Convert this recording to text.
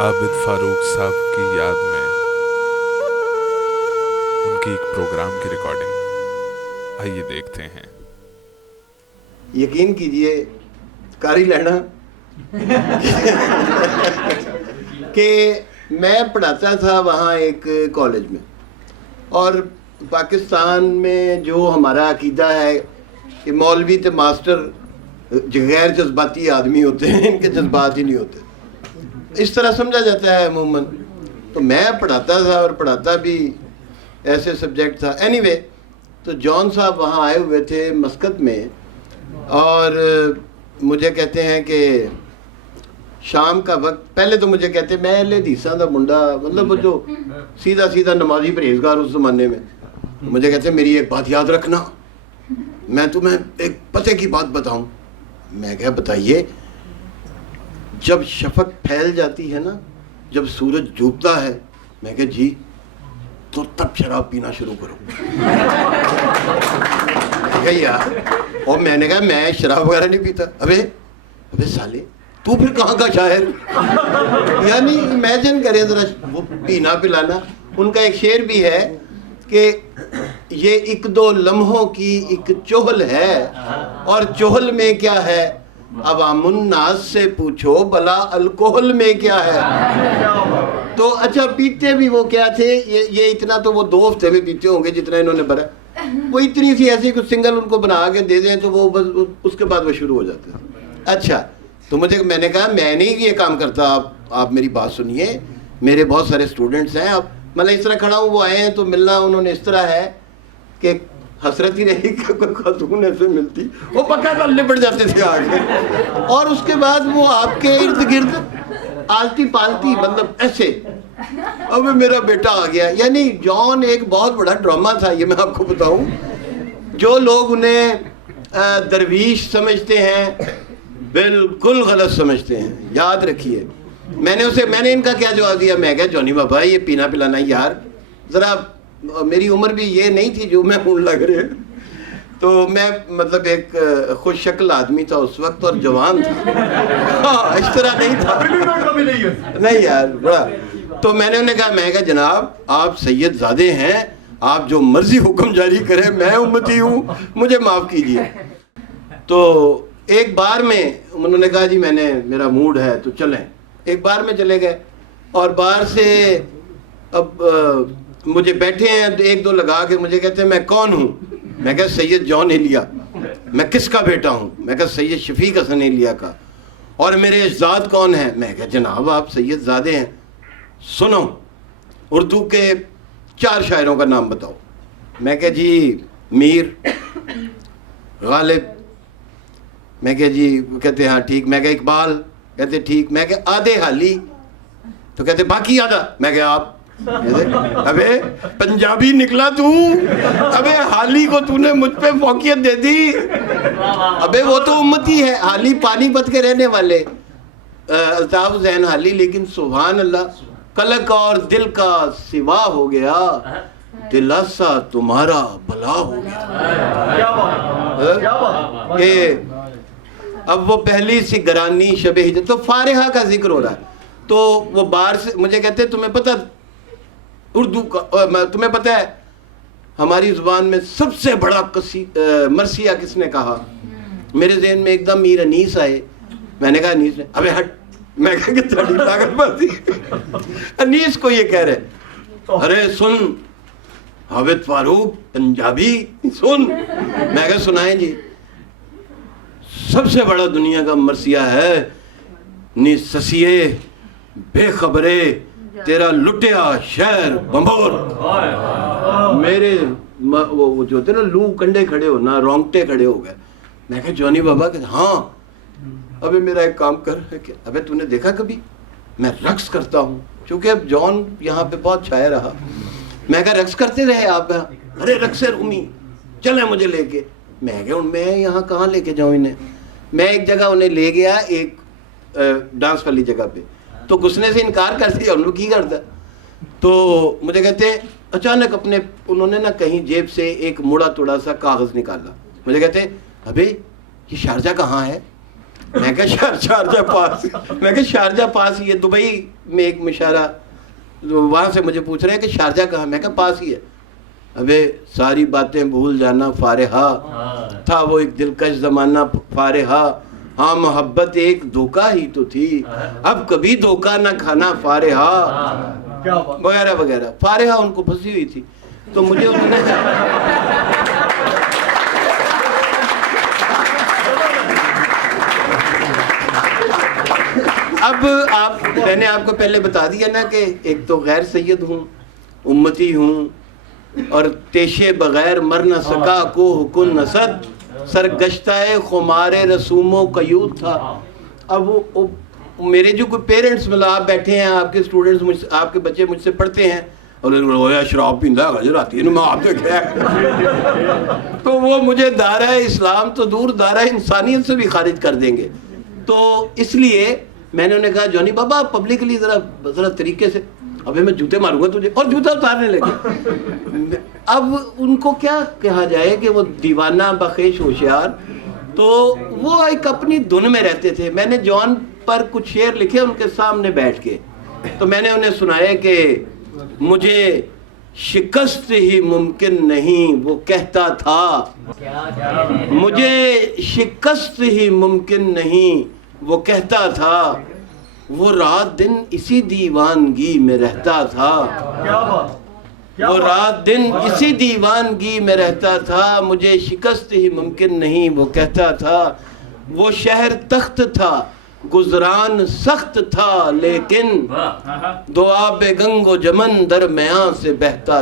عابد فاروق صاحب کی یاد میں ان کی ایک پروگرام کی ریکارڈنگ آئیے دیکھتے ہیں۔ یقین کیجئے کاری لینا کہ میں پڑھاتا تھا وہاں ایک کالج میں، اور پاکستان میں جو ہمارا عقیدہ ہے کہ مولوی تے ماسٹر غیر جذباتی آدمی ہوتے ہیں، ان کے جذبات ہی نہیں ہوتے، اس طرح سمجھا جاتا ہے عموماً۔ تو میں پڑھاتا تھا اور پڑھاتا بھی ایسے سبجیکٹ تھا۔ اینی وے، تو جان صاحب وہاں آئے ہوئے تھے مسقط میں، اور مجھے کہتے ہیں کہ شام کا وقت، پہلے تو مجھے کہتے ہیں میں اہل حدیثاں دا منڈا، مطلب وہ جو سیدھا سیدھا نمازی پرہیزگار اس زمانے میں، مجھے کہتے ہیں میری ایک بات یاد رکھنا، میں تمہیں ایک پتے کی بات بتاؤں۔ میں کہا بتائیے۔ جب شفق پھیل جاتی ہے نا، جب سورج ڈوبتا ہے، میں کہا جی، تو تب شراب پینا شروع کرو۔ یار، اور میں نے کہا میں شراب وغیرہ نہیں پیتا۔ ابے سالے، تو پھر کہاں کا شاعر؟ یعنی امیجن کریں ذرا وہ پینا پلانا۔ ان کا ایک شعر بھی ہے کہ یہ ایک دو لمحوں کی ایک چہل ہے، اور چہل میں کیا ہے، عوام الناس سے پوچھو بلا الکوہل میں کیا ہے۔ تو اچھا، پیتے بھی وہ کیا تھے، یہ اتنا تو وہ 2 ہفتے میں پیتے ہوں گے جتنا انہوں نے بھرا، وہ اتنی سی ایسی کچھ سنگل ان کو بنا کے دے دیں تو وہ بس اس کے بعد وہ شروع ہو جاتے ہیں۔ اچھا، تو میں نے کہا میں نہیں یہ کام کرتا، آپ میری بات سنیے، میرے بہت سارے اسٹوڈنٹس ہیں، اب مطلب اس طرح کھڑا ہوں، وہ آئے ہیں تو ملنا انہوں نے اس طرح ہے کہ حسرت ہی رہی کہ کوئی خاتون ایسے ملتی، وہ پکا کر لپٹ جاتے تھے آگے، اور اس کے بعد وہ آپ کے ارد گرد آلتی پالتی، مطلب ایسے۔ اب میرا بیٹا آ گیا، یعنی جان ایک بہت بڑا ڈرامہ تھا، یہ میں آپ کو بتاؤں۔ جو لوگ انہیں درویش سمجھتے ہیں بالکل غلط سمجھتے ہیں، یاد رکھیے۔ میں نے ان کا کیا جواب دیا، میں کہا جونی بابا یہ پینا پلانا یار، ذرا میری عمر بھی یہ نہیں تھی جو میں ہوں لگ رہے، تو میں مطلب ایک خوش شکل آدمی تھا اس وقت اور جوان تھا، ہاں اس طرح نہیں تھا، نہیں یار بڑا۔ تو میں نے انہیں کہا، میں کہا جناب آپ سید زادے ہیں، آپ جو مرضی حکم جاری کریں، میں امتی ہوں، مجھے معاف کیجیے۔ تو ایک بار میں انہوں نے کہا جی میرا موڈ ہے تو چلیں، ایک بار میں چلے گئے، اور باہر سے اب مجھے بیٹھے ہیں، 1-2 لگا کے مجھے کہتے ہیں میں کون ہوں؟ میں کہا سید جان ایلیا۔ میں کس کا بیٹا ہوں؟ میں کہا سید شفیق حسن ایلیا کا۔ اور میرے اجداد کون ہیں؟ میں کہا جناب آپ سید زادے ہیں، سنو اردو کے 4 شاعروں کا نام بتاؤ۔ میں کہا جی میر، غالب۔ میں کہا جی، کہتے ہاں ٹھیک۔ میں کہا اقبال، کہتے ٹھیک۔ میں کہا آدھے حالی، تو کہتے باقی آدھا۔ میں کہا آپ۔ ابے پنجابی نکلا تو، ابے حالی کو تو نے مجھ پہ فوقیت دے دی، ابے وہ تو امتی ہے، حالی پانی پت کے رہنے والے، الطاف حسین حالی، لیکن سبحان اللہ، قلق اور دل کا سوا ہو گیا، دلاسا تمہارا بلا ہو گیا۔ کہ اب وہ پہلی سی گرانی شب ہجرت، تو فارحہ کا ذکر ہو رہا ہے، تو وہ باہر سے مجھے کہتے تمہیں پتہ اردو کا، تمہیں پتہ ہے ہماری زبان میں سب سے بڑا مرثیہ کس نے کہا؟ میرے ذہن میں ایک دم میر انیس آئے۔ میں نے کہا انیس نے، ابے ہٹ۔ میں کہا کہ تھوڑی طاقت بازی، انیس کو یہ کہہ رہے، ارے سن عابد فاروق پنجابی سن۔ میں کہا سنائیں جی۔ سب سے بڑا دنیا کا مرثیہ ہے، نی سسیے بے خبرے تیرا لٹیا شہر بمبور۔ میرے وہ جو ہوتے نا لو کنڈے کھڑے ہو نا، رونگٹے کھڑے ہو گئے۔ میں کہا جونی بابا کہ ہاں، ابے میرا ایک کام کر، ابے تو نے دیکھا کبھی میں رقص کرتا ہوں، چونکہ اب جان یہاں پہ بہت چھایا رہا۔ میں کہا رقص کرتے رہے آپ؟ ارے رقص رومی، چلیں مجھے لے کے۔ میں کہا میں یہاں کہاں لے کے جاؤں انہیں؟ میں ایک جگہ انہیں لے گیا، ایک ڈانس والی جگہ پہ، تو گھسنے سے انکار کر دیا، انہوں نے کی کرتا۔ تو مجھے کہتے ہیں اچانک انہوں نے نا کہیں جیب سے ایک مڑا توڑا سا کاغذ نکالا، مجھے کہتے ہیں ابے یہ شارجہ کہاں ہے؟ میں کہا شارجہ پاس، میں کہا شارجہ پاس ہی ہے، دبئی میں ایک مشاعرہ، وہاں سے مجھے پوچھ رہے ہیں کہ شارجہ کہاں، میں کہا پاس ہی ہے۔ ابے ساری باتیں بھول جانا فارحہ، تھا وہ ایک دلکش زمانہ فارحہ، ہاں محبت ایک دھوکہ ہی تو تھی، اب کبھی دھوکہ نہ کھانا فارحہ، وغیرہ وغیرہ۔ فارحہ ان کو پھنسی ہوئی تھی، تو مجھے انہوں نے اب میں نے آپ کو پہلے بتا دیا نا کہ ایک تو غیر سید ہوں، امتی ہوں، اور تیشے بغیر مر نہ سکا کو حکن نسد، سرگشتہ خمار رسوموں کا یوت تھا۔ اب میرے جو کوئی پیرنٹس مطلب آپ بیٹھے ہیں، آپ کے اسٹوڈنٹس، آپ کے بچے مجھ سے پڑھتے ہیں، اور شراب پیندا ہے راتی ہے میں آپ دیکھ تو وہ مجھے دائرہ اسلام تو دور دائرہ انسانیت سے بھی خارج کر دیں گے۔ تو اس لیے میں نے انہیں کہا جونی بابا پبلکلی ذرا طریقے سے، ابھی میں جوتے ماروں گا تجھے، اور جوتا اتارنے لگے۔ اب ان کو کیا کہا جائے کہ وہ دیوانہ بخیش ہوشیار، تو وہ ایک اپنی دھن میں رہتے تھے۔ میں نے جون پر کچھ شعر لکھے ان کے سامنے بیٹھ کے، تو میں نے انہیں سنایا کہ مجھے شکست ہی ممکن نہیں وہ کہتا تھا، مجھے شکست ہی ممکن نہیں وہ کہتا تھا، وہ رات دن اسی دیوانگی میں رہتا تھا، وہ رات دن اسی دیوانگی میں رہتا تھا، مجھے شکست ہی ممکن نہیں وہ کہتا تھا، وہ شہر تخت تھا گزران سخت تھا، لیکن دعا بے گنگ و جمن درمیان سے بہتا